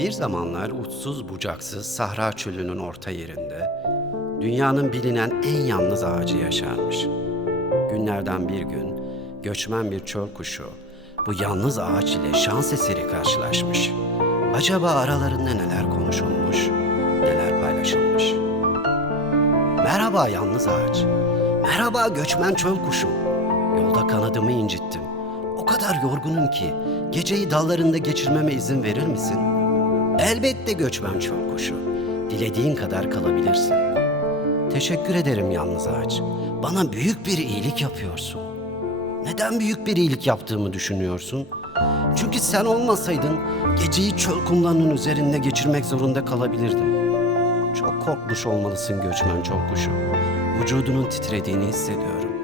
Bir zamanlar uçsuz bucaksız Sahra çölünün orta yerinde dünyanın bilinen en yalnız ağacı yaşarmış. Günlerden bir gün göçmen bir çöl kuşu bu yalnız ağaç ile şans eseri karşılaşmış. Acaba aralarında neler konuşulmuş, neler paylaşılmış? Merhaba yalnız ağaç. Merhaba göçmen çöl kuşum. Yolda kanadımı incittim. O kadar yorgunum ki geceyi dallarında geçirmeme izin verir misin? Elbette göçmen çöl kuşu. Dilediğin kadar kalabilirsin. Teşekkür ederim yalnız ağaç. Bana büyük bir iyilik yapıyorsun. Neden büyük bir iyilik yaptığımı düşünüyorsun? Çünkü sen olmasaydın geceyi çöl kumlarının üzerinde geçirmek zorunda kalabilirdim. Çok korkmuş olmalısın göçmen çok kuşu. Vücudunun titrediğini hissediyorum.